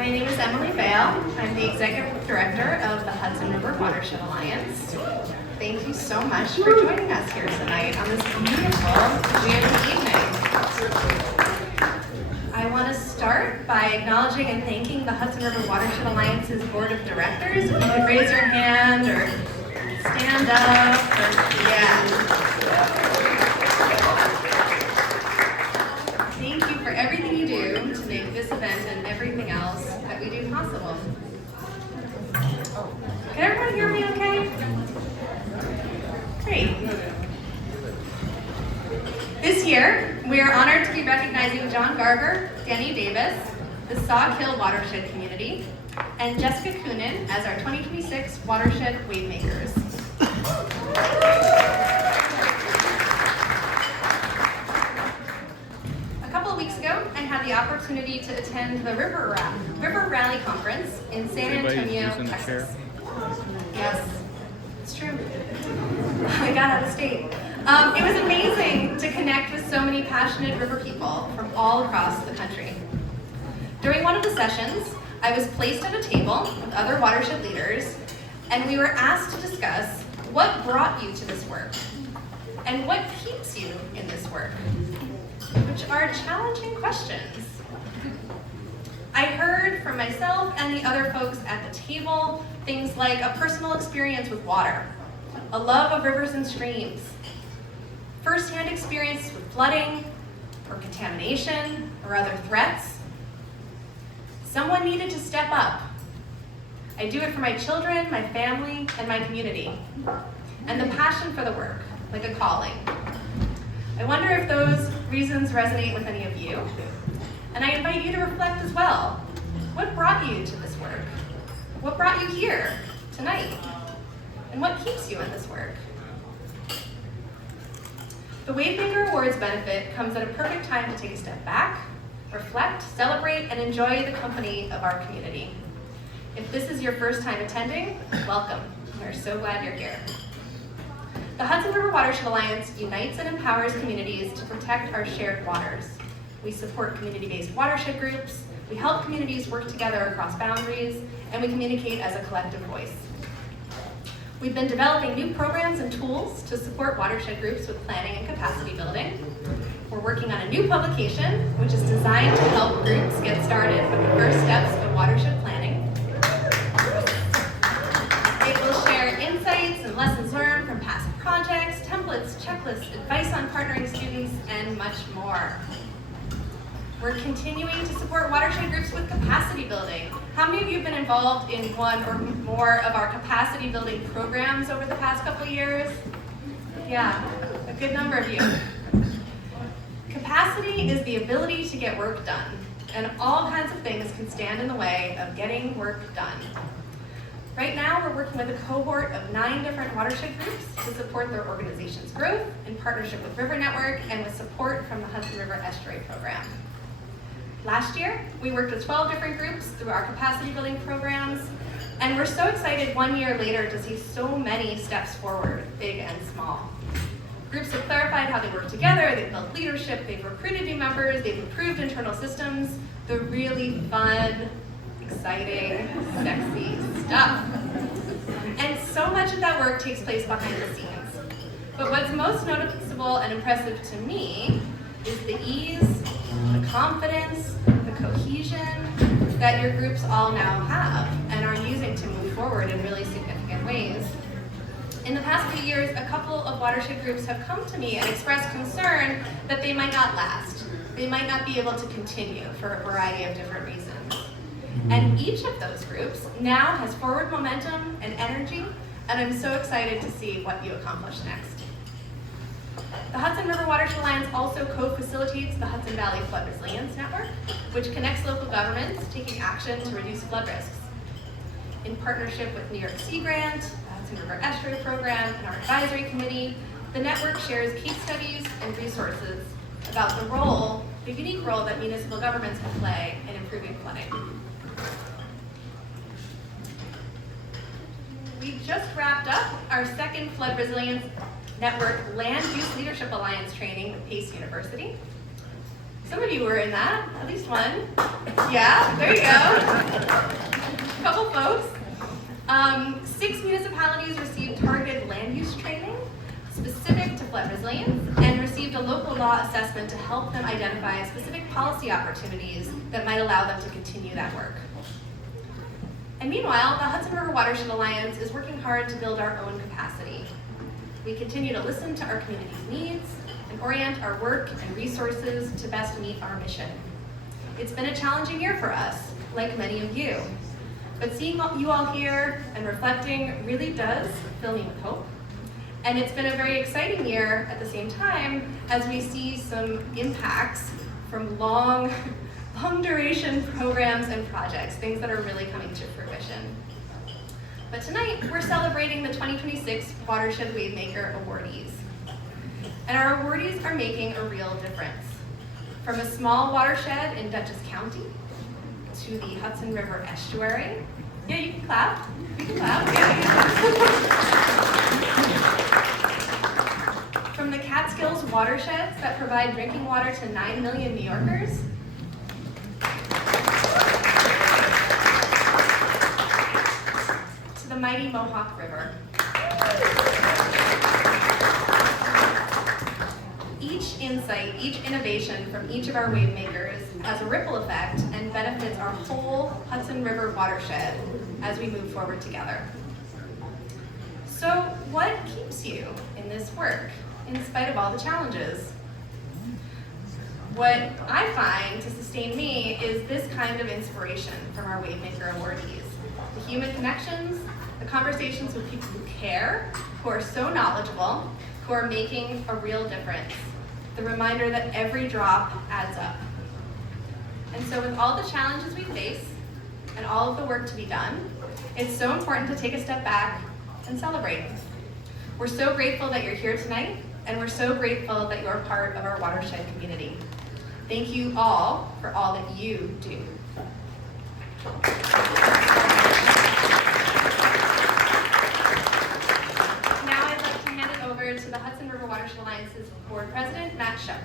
My name is Emily Vale. I'm the Executive Director of the Hudson River Watershed Alliance. Thank you so much for joining us here tonight on this beautiful June evening. I want to start by acknowledging and thanking the Hudson River Watershed Alliance's Board of Directors. If you could raise your hand or stand up, Thank you for everything you do to make this event and everything else that we do possible. Can everyone hear me okay? Great. This year, we are honored to be recognizing John Garver, Danny Davis, the Sawkill Watershed Community, and Jessica Coonan as our 2026 Watershed WaveMakers. A couple of weeks ago, I had the opportunity to attend the River Rally Conference in San Antonio, Texas. Yes, it's true. I got out of state. It was amazing to connect with so many passionate river people from all across the country. During one of the sessions, I was placed at a table with other watershed leaders, and we were asked to discuss what brought you to this work and what keeps you in this work, which are challenging questions. I heard from myself and the other folks at the table things like a personal experience with water, a love of rivers and streams, first-hand experience with flooding or contamination or other threats. Someone needed to step up. I do it for my children, my family, and my community, and the passion for the work, like a calling. I wonder if those reasons resonate with any of you, and I invite you to reflect as well. What brought you to this work? What brought you here tonight? And what keeps you in this work? The WaveMaker Awards Benefit comes at a perfect time to take a step back, reflect, celebrate, and enjoy the company of our community. If this is your first time attending, welcome. We're so glad you're here. The Hudson River Watershed Alliance unites and empowers communities to protect our shared waters. We support community-based watershed groups, we help communities work together across boundaries, and we communicate as a collective voice. We've been developing new programs and tools to support watershed groups with planning and capacity building. We're working on a new publication, which is designed to help groups get started with the first steps of watershed planning. It will share insights and lessons learned from past projects, templates, checklists, advice on partnering students, and much more. We're continuing to support watershed groups with capacity building. How many of you have been involved in one or more of our capacity building programs over the past couple of years? Yeah, a good number of you. Capacity is the ability to get work done, and all kinds of things can stand in the way of getting work done. Right now, we're working with a cohort of 9 different watershed groups to support their organization's growth in partnership with River Network and with support from the Hudson River Estuary Program. Last year, we worked with 12 different groups through our capacity building programs, and we're so excited 1 year later to see so many steps forward, big and small. Groups have clarified how they work together, they've built leadership, they've recruited new members, they've improved internal systems, the really fun, exciting, sexy stuff. And so much of that work takes place behind the scenes. But what's most noticeable and impressive to me is the ease, the confidence, the cohesion that your groups all now have and are using to move forward in really significant ways. In the past few years, a couple of watershed groups have come to me and expressed concern that they might not last. They might not be able to continue for a variety of different reasons. And each of those groups now has forward momentum and energy, and I'm so excited to see what you accomplish next. The Hudson River Watershed Alliance also co-facilitates the Hudson Valley Flood Resilience Network, which connects local governments taking action to reduce flood risks. In partnership with New York Sea Grant, the Hudson River Estuary Program, and our advisory committee, the network shares case studies and resources about the unique role that municipal governments can play in improving flooding. We just wrapped up our second Flood Resilience Network Land Use Leadership Alliance training with Pace University. Some of you were in that, at least one. Yeah, there you go. flood resilience and received a local law assessment to help them identify specific policy opportunities that might allow them to continue that work. And meanwhile, the Hudson River Watershed Alliance is working hard to build our own capacity. We continue to listen to our community's needs and orient our work and resources to best meet our mission. It's been a challenging year for us, like many of you, but seeing you all here and reflecting really does fill me with hope. And it's been a very exciting year at the same time as we see some impacts from long duration programs and projects, things that are really coming to fruition. But tonight, we're celebrating the 2026 Watershed WaveMaker Awardees. And our awardees are making a real difference. From a small watershed in Dutchess County to the Hudson River estuary. Yeah, you can clap. You can clap. Yeah. From the Catskills watersheds that provide drinking water to 9 million New Yorkers. To the mighty Mohawk River. Each insight, each innovation from each of our WaveMakers has a ripple effect and benefits our whole Hudson River watershed as we move forward together. So what keeps you in this work in spite of all the challenges? What I find to sustain me is this kind of inspiration from our WaveMaker awardees. The human connections, the conversations with people who care, who are so knowledgeable, who are making a real difference. The reminder that every drop adds up. And so with all the challenges we face and all of the work to be done, it's so important to take a step back and celebrate. We're so grateful that you're here tonight, and we're so grateful that you're part of our watershed community. Thank you all for all that you do. Now I'd like to hand it over to the Hudson River Watershed Alliance's Board President, Matt Shuck.